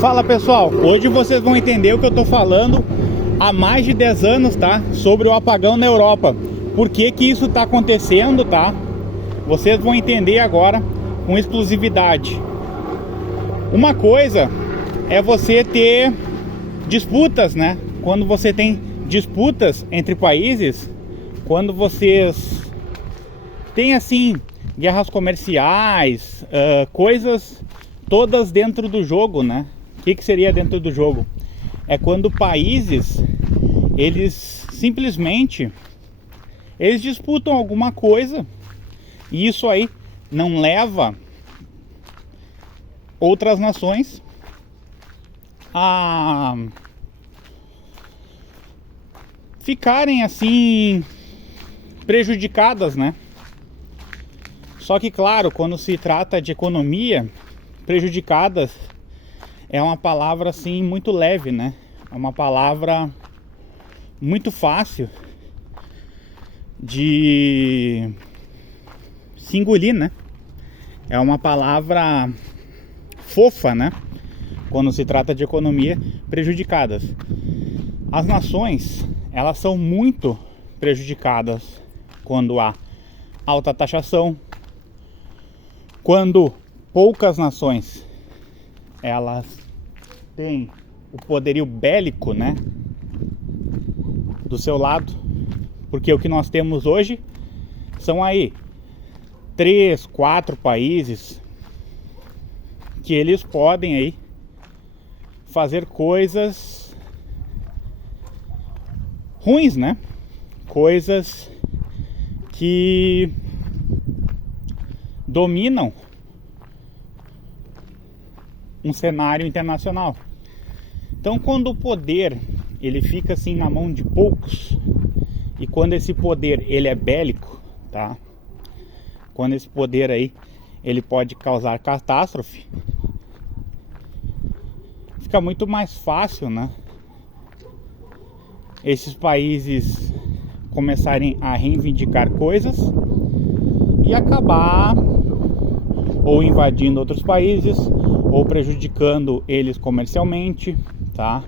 Fala pessoal, hoje vocês vão entender o que eu tô falando há mais de 10 anos, tá? Sobre o apagão na Europa. Por que que isso tá acontecendo, tá? Vocês vão entender agora com exclusividade. Uma coisa é você ter disputas, né? Quando você tem disputas entre países, quando vocês têm assim guerras comerciais, coisas todas dentro do jogo, né? O que seria dentro do jogo? É quando países, eles simplesmente disputam alguma coisa e isso aí não leva outras nações a ficarem assim prejudicadas, né? Só que claro, quando se trata de economia, prejudicadas é uma palavra assim muito leve, né? É uma palavra muito fácil de se engolir, né? É uma palavra fofa, né? Quando se trata de economia, prejudicadas. As nações, elas são muito prejudicadas quando há alta taxação, quando poucas nações elas têm o poderio bélico, né, do seu lado, porque o que nós temos hoje são aí 3, 4 países que eles podem aí fazer coisas ruins, né? Coisas que dominam um cenário internacional. Então, quando o poder ele fica assim na mão de poucos e quando esse poder ele é bélico, tá? Quando esse poder aí ele pode causar catástrofe, fica muito mais fácil, né? Esses países começarem a reivindicar coisas e acabar ou invadindo outros países ou prejudicando eles comercialmente, tá?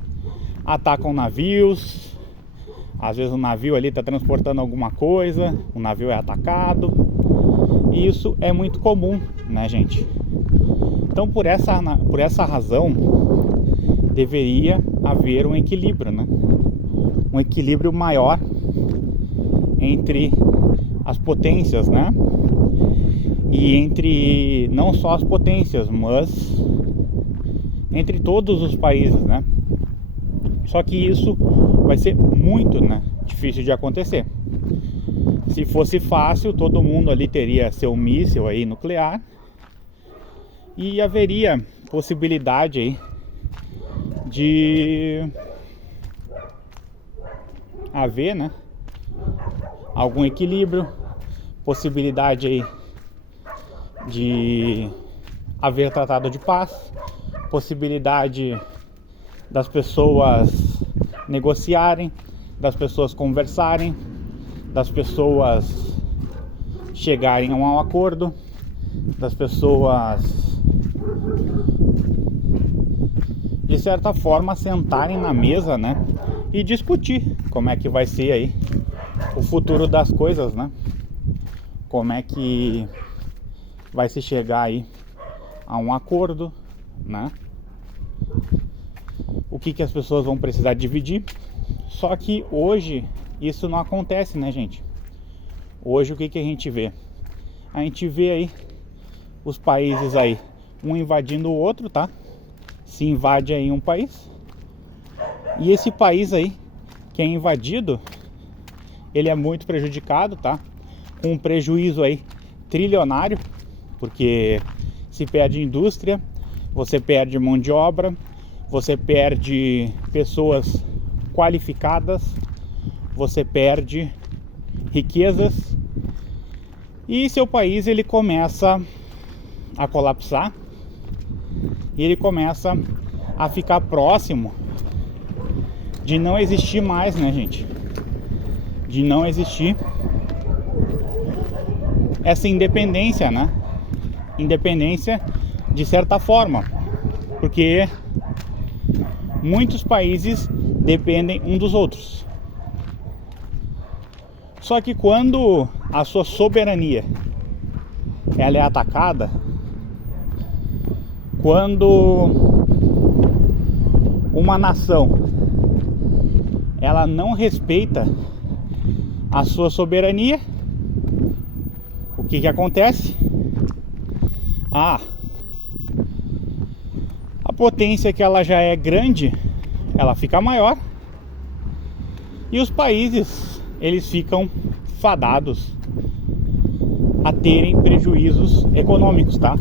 Atacam navios, às vezes o navio ali está transportando alguma coisa, o navio é atacado, e isso é muito comum, né, gente? Então, por essa razão, deveria haver um equilíbrio, né? Um equilíbrio maior entre as potências, né? E entre não só as potências, mas entre todos os países, né? Só que isso vai ser muito, né, difícil de acontecer. Se fosse fácil, todo mundo ali teria seu míssil aí nuclear e haveria possibilidade aí de haver, né, algum equilíbrio, possibilidade aí de haver tratado de paz, possibilidade das pessoas negociarem, das pessoas conversarem, das pessoas chegarem a um acordo, das pessoas de certa forma sentarem na mesa, né, e discutir como é que vai ser aí o futuro das coisas, né? Como é que vai se chegar aí a um acordo, né? O que as pessoas vão precisar dividir. Só que hoje isso não acontece, né, gente? Hoje o que a gente vê? A gente vê aí os países aí, um invadindo o outro, tá? Se invade aí um país e esse país aí que é invadido, ele é muito prejudicado, tá? Com um prejuízo aí trilionário, porque se perde indústria, você perde mão de obra, você perde pessoas qualificadas, você perde riquezas e seu país ele começa a colapsar e ele começa a ficar próximo de não existir mais, né, gente? De não existir essa independência, né? Independência de certa forma. porque muitos países dependem um dos outros. Só que quando a sua soberania ela é atacada, quando uma nação ela não respeita a sua soberania, o que acontece? A potência que ela já é grande, ela fica maior, e os países eles ficam fadados a terem prejuízos econômicos, tá?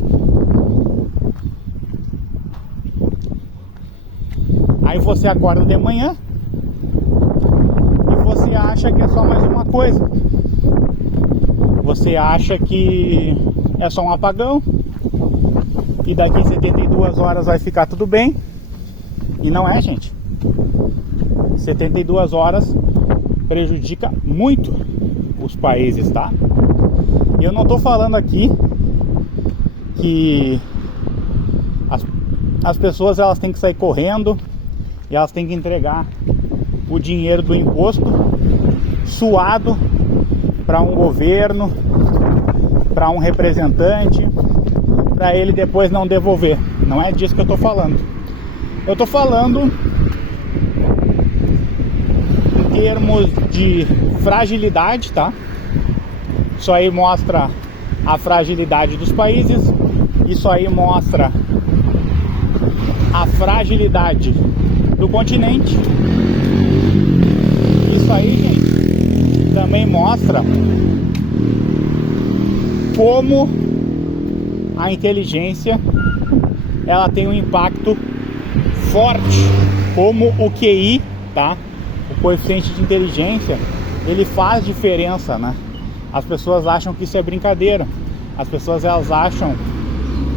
Aí você acorda de manhã e você acha que é só mais uma coisa. Você acha que é só um apagão e daqui 72 horas vai ficar tudo bem. E não é, gente. 72 horas prejudica muito os países, tá? E eu não tô falando aqui que as pessoas elas têm que sair correndo e elas têm que entregar o dinheiro do imposto suado para um governo, para um representante, para ele depois não devolver. Não é disso que eu tô falando. Eu tô falando em termos de fragilidade, tá? Isso aí mostra a fragilidade dos países. Isso aí mostra a fragilidade do continente. Isso aí, gente, também mostra como a inteligência ela tem um impacto forte, como o QI, tá? O coeficiente de inteligência, ele faz diferença, né? As pessoas acham que isso é brincadeira. As pessoas elas acham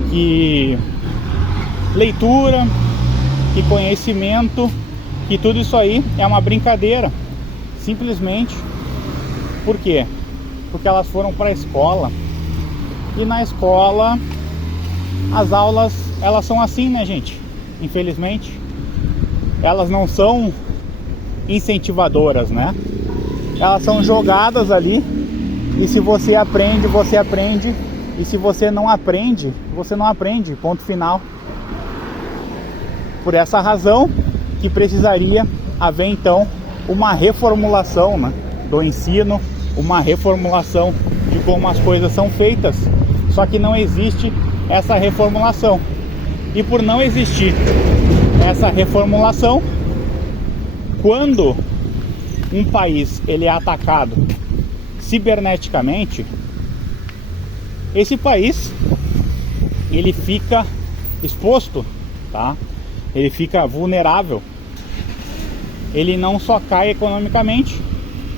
que leitura, que conhecimento, que tudo isso aí é uma brincadeira. Simplesmente por quê? Porque elas foram para a escola e na escola as aulas elas são assim, né, gente? Infelizmente elas não são incentivadoras, né? Elas são jogadas ali e se você aprende, você aprende, e se você não aprende, você não aprende, ponto final. Por essa razão que precisaria haver então uma reformulação, né, do ensino, uma reformulação de como as coisas são feitas. Só que não existe essa reformulação. E por não existir essa reformulação, quando um país ele é atacado ciberneticamente, esse país ele fica exposto, tá? Ele fica vulnerável. Ele não só cai economicamente,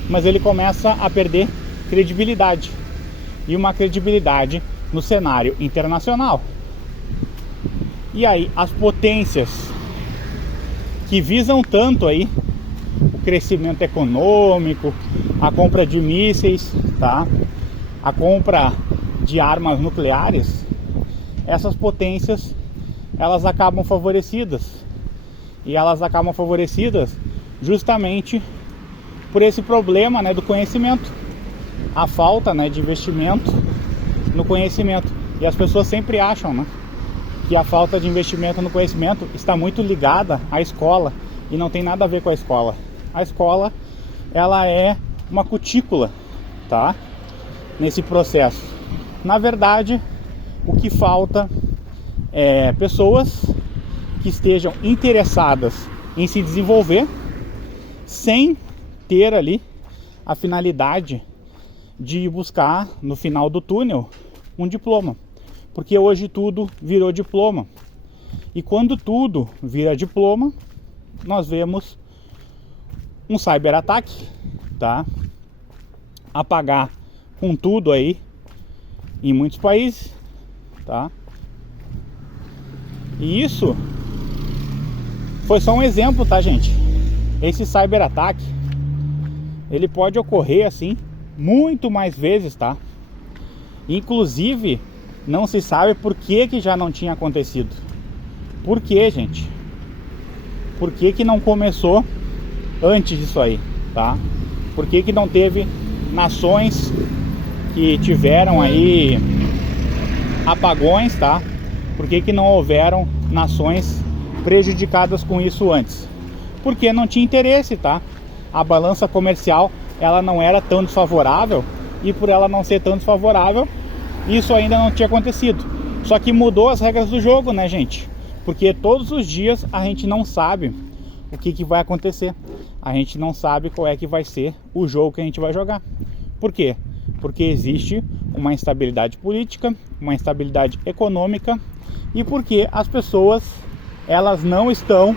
mas ele começa a perder credibilidade, e uma credibilidade no cenário internacional. E aí as potências que visam tanto aí o crescimento econômico, a compra de mísseis, tá? A compra de armas nucleares, essas potências elas acabam favorecidas. E elas acabam favorecidas justamente por esse problema, né, do conhecimento, a falta, né, de investimento no conhecimento. E as pessoas sempre acham, né, que a falta de investimento no conhecimento está muito ligada à escola, e não tem nada a ver com a escola. A escola ela é uma cutícula, tá, nesse processo. Na verdade, o que falta é pessoas que estejam interessadas em se desenvolver sem ter ali a finalidade de buscar no final do túnel um diploma, porque hoje tudo virou diploma, e quando tudo vira diploma nós vemos um cyberataque, tá? Apagar com tudo aí em muitos países, tá? E isso foi só um exemplo, tá, gente? Esse cyberataque ele pode ocorrer assim muito mais vezes, tá? Inclusive não se sabe por que já não tinha acontecido. Por que, gente? Por que não começou antes disso aí, tá? Por que não teve nações que tiveram aí apagões, tá? Por que não houveram nações prejudicadas com isso antes? Porque não tinha interesse, tá? A balança comercial, ela não era tão desfavorável, e por ela não ser tão desfavorável, isso ainda não tinha acontecido. Só que mudou as regras do jogo, né, gente? Porque todos os dias a gente não sabe o que vai acontecer. A gente não sabe qual é que vai ser o jogo que a gente vai jogar. Por quê? Porque existe uma instabilidade política, uma instabilidade econômica, e porque as pessoas, elas não estão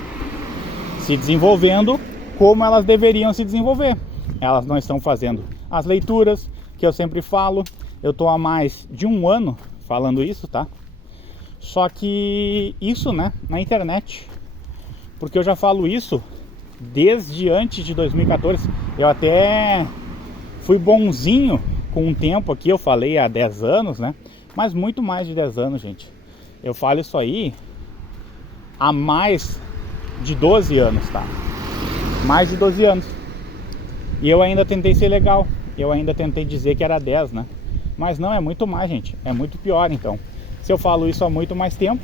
se desenvolvendo como elas deveriam se desenvolver. Elas não estão fazendo as leituras, que eu sempre falo. Eu estou há mais de um ano falando isso, tá? Só que isso, né, na internet, porque eu já falo isso desde antes de 2014. Eu até fui bonzinho com um tempo aqui, eu falei há 10 anos, né? Mas muito mais de 10 anos, gente. Eu falo isso aí há mais de 12 anos, tá? Mais de 12 anos. E eu ainda tentei ser legal. Eu ainda tentei dizer que era 10, né? Mas não, é muito mais, gente. É muito pior, então. Se eu falo isso há muito mais tempo,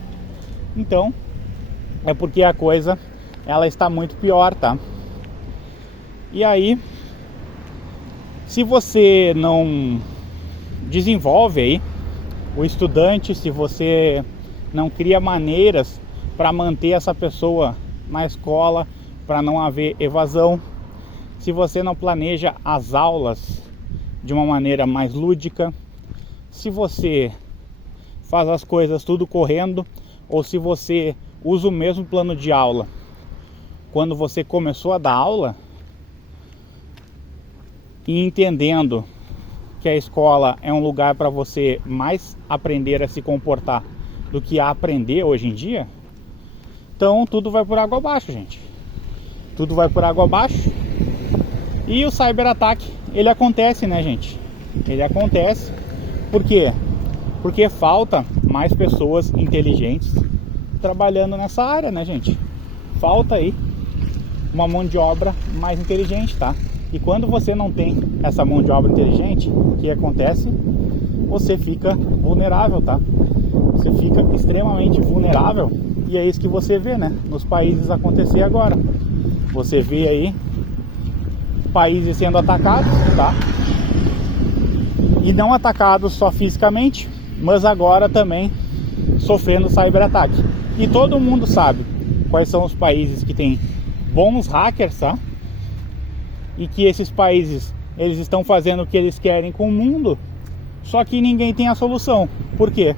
então é porque a coisa, ela está muito pior, tá? E aí, se você não desenvolve aí o estudante, se você não cria maneiras para manter essa pessoa na escola, para não haver evasão, se você não planeja as aulas de uma maneira mais lúdica, se você faz as coisas tudo correndo, ou se você usa o mesmo plano de aula quando você começou a dar aula, e entendendo que a escola é um lugar para você mais aprender a se comportar do que a aprender hoje em dia, então tudo vai por água abaixo, gente. Tudo vai por água abaixo. E o cyberataque, ele acontece, né, gente? Ele acontece. Por quê? Porque falta mais pessoas inteligentes trabalhando nessa área, né, gente? Falta aí uma mão de obra mais inteligente, tá? E quando você não tem essa mão de obra inteligente, o que acontece? Você fica vulnerável, tá? Você fica extremamente vulnerável. E é isso que você vê, né, nos países acontecer agora. Você vê aí países sendo atacados, tá? E não atacados só fisicamente, mas agora também sofrendo cyberataque. E todo mundo sabe quais são os países que têm bons hackers, tá? E que esses países, eles estão fazendo o que eles querem com o mundo, só que ninguém tem a solução. Por quê?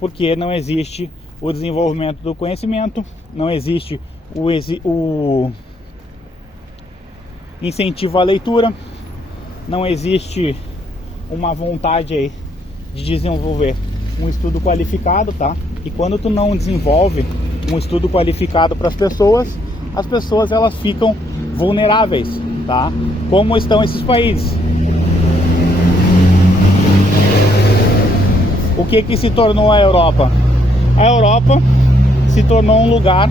Porque não existe o desenvolvimento do conhecimento, não existe o incentivo à leitura, não existe uma vontade aí de desenvolver um estudo qualificado, tá? E quando tu não desenvolve um estudo qualificado para as pessoas elas ficam vulneráveis, tá? Como estão esses países? O que se tornou a Europa? A Europa se tornou um lugar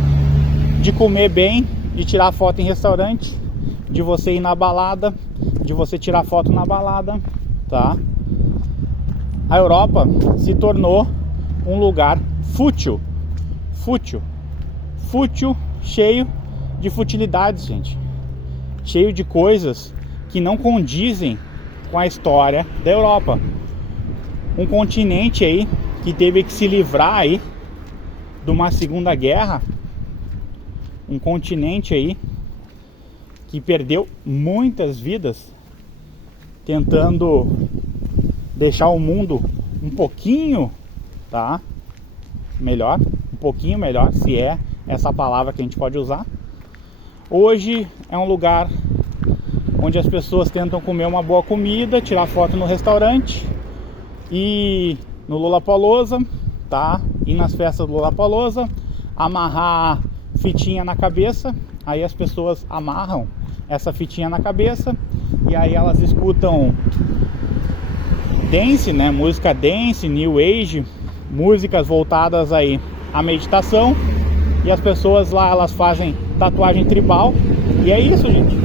de comer bem, de tirar foto em restaurante, de você ir na balada, de você tirar foto na balada, tá? A Europa se tornou um lugar fútil, cheio de futilidades, gente, cheio de coisas que não condizem com a história da Europa. Um continente aí que teve que se livrar aí de uma segunda guerra, um continente aí que perdeu muitas vidas tentando deixar o mundo um pouquinho, tá, melhor, um pouquinho melhor, se é essa palavra que a gente pode usar. Hoje é um lugar onde as pessoas tentam comer uma boa comida, tirar foto no restaurante e no Lollapalooza, tá? E nas festas do Lollapalooza, amarrar fitinha na cabeça. Aí as pessoas amarram essa fitinha na cabeça e aí elas escutam dance, né? Música dance, new age, músicas voltadas aí à meditação. E as pessoas lá, elas fazem tatuagem tribal. E é isso, gente.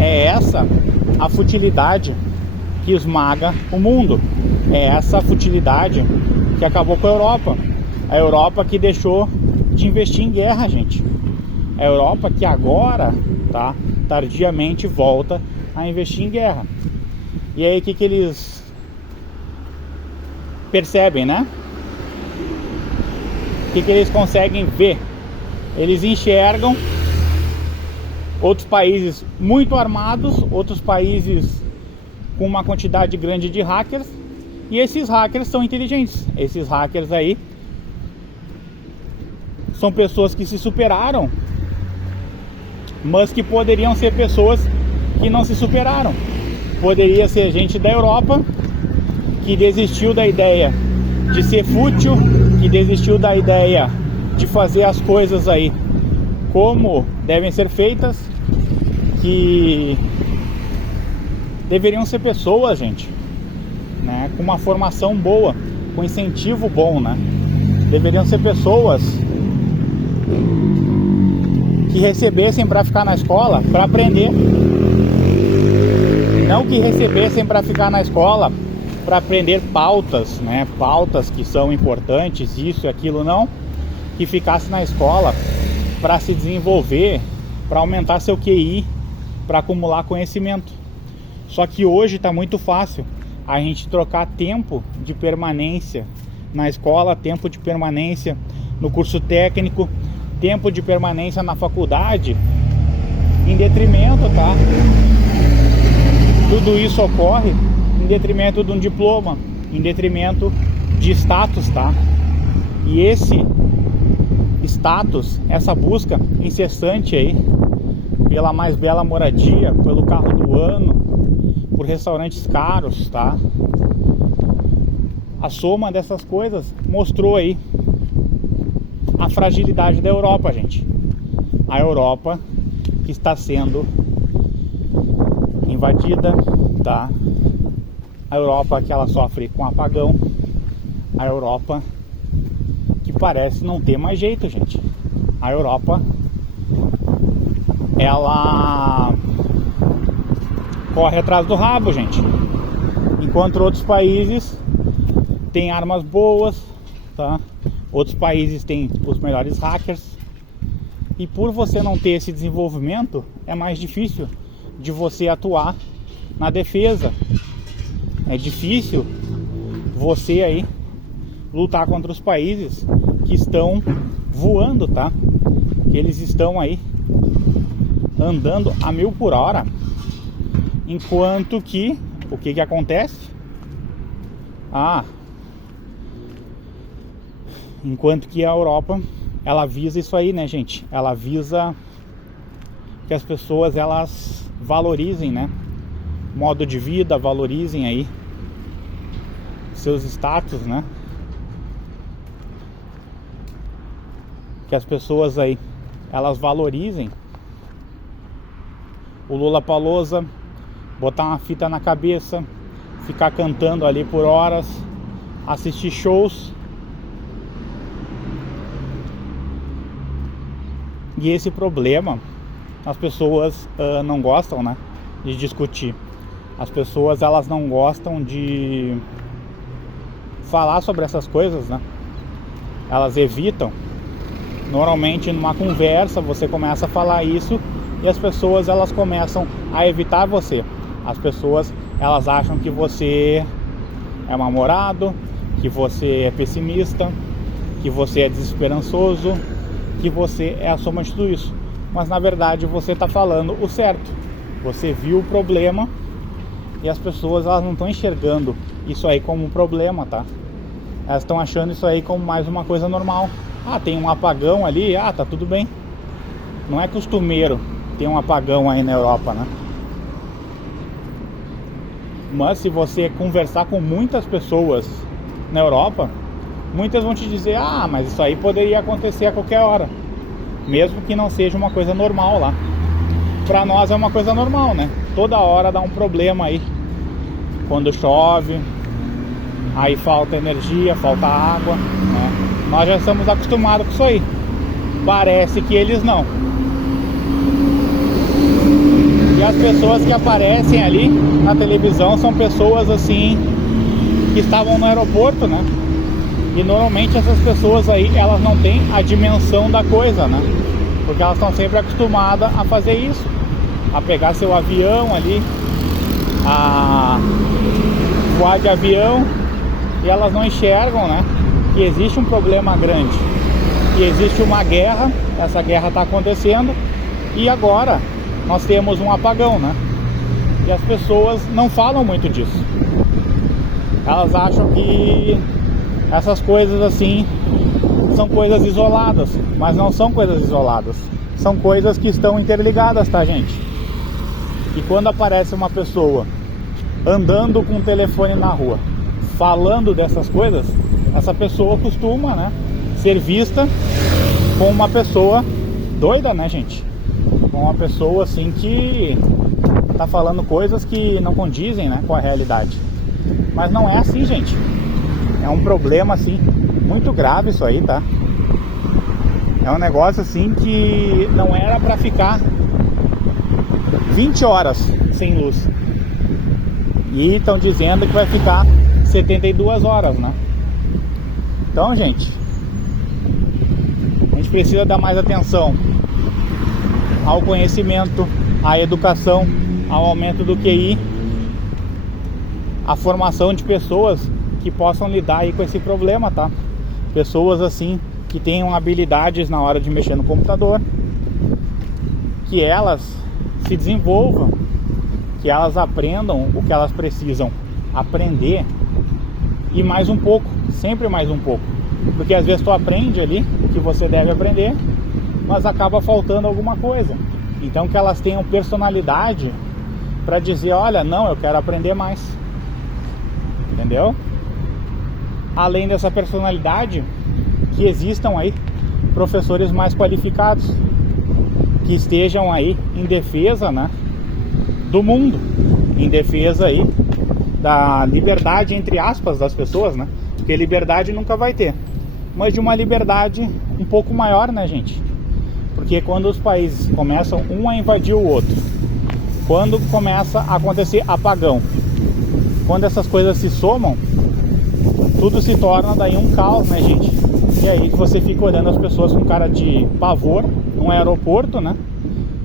É essa a futilidade que esmaga o mundo. É essa a futilidade que acabou com a Europa. A Europa que deixou de investir em guerra, gente. A Europa que agora, tá, tardiamente volta a investir em guerra. E aí o que eles percebem, né? O que eles conseguem ver? Eles enxergam outros países muito armados, outros países com uma quantidade grande de hackers, e esses hackers são inteligentes. Esses hackers aí são pessoas que se superaram, mas que poderiam ser pessoas que não se superaram. Poderia ser gente da Europa que desistiu da ideia de ser fútil, que desistiu da ideia de fazer as coisas aí como devem ser feitas, que deveriam ser pessoas, gente, né, com uma formação boa, com incentivo bom, né? Deveriam ser pessoas que recebessem para ficar na escola, para aprender. Não que recebessem para ficar na escola para aprender pautas, né? Pautas que são importantes, isso e aquilo, não. Que ficasse na escola para se desenvolver, para aumentar seu QI, para acumular conhecimento. Só que hoje está muito fácil a gente trocar tempo de permanência na escola, tempo de permanência no curso técnico, tempo de permanência na faculdade, em detrimento, tá? Tudo isso ocorre em detrimento de um diploma, em detrimento de status, tá? E esse status, essa busca incessante aí pela mais bela moradia, pelo carro do ano, por restaurantes caros, tá? A soma dessas coisas mostrou aí a fragilidade da Europa, gente. A Europa que está sendo invadida, tá? A Europa que ela sofre com apagão. A Europa que parece não ter mais jeito, gente. A Europa, ela corre atrás do rabo, gente. Enquanto outros países têm armas boas, tá? Outros países têm os melhores hackers. E por você não ter esse desenvolvimento, é mais difícil de você atuar na defesa. É difícil você aí lutar contra os países que estão voando, tá? Que eles estão aí andando a 1000 por hora. Enquanto que, o que acontece? Enquanto que a Europa, ela visa isso aí, né, gente? Ela visa que as pessoas, elas valorizem, né, modo de vida, valorizem aí seus status, né? Que as pessoas aí, elas valorizem o Lollapalooza, botar uma fita na cabeça, ficar cantando ali por horas, assistir shows. E esse problema as pessoas não gostam, né, de discutir. As pessoas, elas não gostam de falar sobre essas coisas, né? Elas evitam. Normalmente numa conversa você começa a falar isso e as pessoas, elas começam a evitar você. As pessoas, elas acham que você é mal-humorado, que você é pessimista, que você é desesperançoso, que você é a soma de tudo isso. Mas na verdade você está falando o certo. Você viu o problema e as pessoas, elas não estão enxergando isso aí como um problema, tá? Elas estão achando isso aí como mais uma coisa normal. Tem um apagão ali, tá tudo bem. Não é costumeiro ter um apagão aí na Europa, né? Mas se você conversar com muitas pessoas na Europa, muitas vão te dizer, mas isso aí poderia acontecer a qualquer hora, mesmo que não seja uma coisa normal lá. Pra nós é uma coisa normal, né? Toda hora dá um problema aí. Quando chove, aí falta energia, falta água, né? Nós já estamos acostumados com isso aí. Parece que eles não. E as pessoas que aparecem ali na televisão são pessoas assim que estavam no aeroporto, né? E normalmente essas pessoas aí, elas não têm a dimensão da coisa, né? Porque elas estão sempre acostumadas a fazer isso, a pegar seu avião ali, a voar de avião, e elas não enxergam, né, que existe um problema grande, que existe uma guerra. Essa guerra está acontecendo e agora nós temos um apagão, né? E as pessoas não falam muito disso. Elas acham que essas coisas assim são coisas isoladas, mas não são coisas isoladas. São coisas que estão interligadas, tá, gente? E quando aparece uma pessoa andando com o telefone na rua, falando dessas coisas, essa pessoa costuma, né, ser vista como uma pessoa doida, né, gente? Como uma pessoa assim que tá falando coisas que não condizem, né, com a realidade. Mas não é assim, gente. É um problema assim muito grave isso aí, tá? É um negócio assim que não era pra ficar 20 horas sem luz. E estão dizendo que vai ficar 72 horas, né? Então, gente, a gente precisa dar mais atenção ao conhecimento, à educação, ao aumento do QI, à formação de pessoas que possam lidar aí com esse problema, tá? Pessoas assim que tenham habilidades na hora de mexer no computador, que elas se desenvolvam, que elas aprendam o que elas precisam aprender, e mais um pouco, sempre mais um pouco, porque às vezes tu aprende ali o que você deve aprender, mas acaba faltando alguma coisa. Então que elas tenham personalidade para dizer, olha, não, eu quero aprender mais, entendeu? Além dessa personalidade, que existam aí professores mais qualificados, que estejam aí em defesa, né, do mundo, em defesa aí da liberdade, entre aspas, das pessoas, né? Porque liberdade nunca vai ter, mas de uma liberdade um pouco maior, né, gente? Porque quando os países começam um a invadir o outro, quando começa a acontecer apagão, quando essas coisas se somam, tudo se torna daí um caos, né, gente? E aí você fica olhando as pessoas com cara de pavor num aeroporto, né?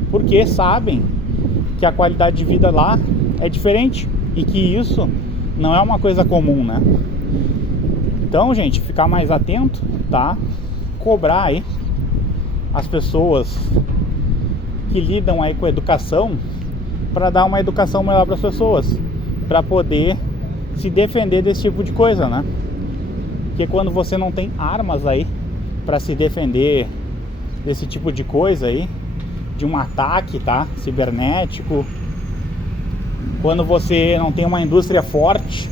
Porque sabem que a qualidade de vida lá é diferente e que isso não é uma coisa comum, né? Então, gente, ficar mais atento, tá? Cobrar aí as pessoas que lidam aí com a educação, para dar uma educação melhor para as pessoas, para poder se defender desse tipo de coisa, né? Porque quando você não tem armas aí para se defender desse tipo de coisa aí, de um ataque, tá, cibernético, quando você não tem uma indústria forte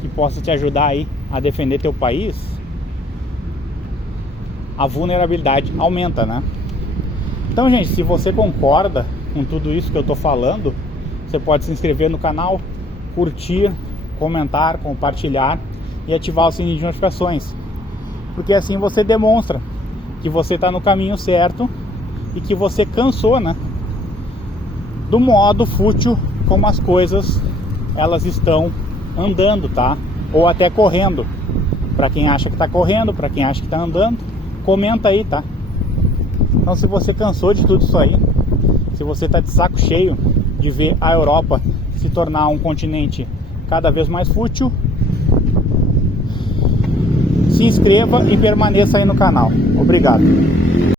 que possa te ajudar aí a defender teu país, a vulnerabilidade aumenta, né? Então, gente, se você concorda com tudo isso que eu tô falando, você pode se inscrever no canal, curtir, comentar, compartilhar e ativar o sininho de notificações, porque assim você demonstra que você está no caminho certo e que você cansou, né, do modo fútil como as coisas elas estão andando, tá? Ou até correndo. Para quem acha que está correndo, para quem acha que está andando, comenta aí, tá? Então, se você cansou de tudo isso aí, se você está de saco cheio de ver a Europa se tornar um continente cada vez mais fútil, se inscreva e permaneça aí no canal. Obrigado.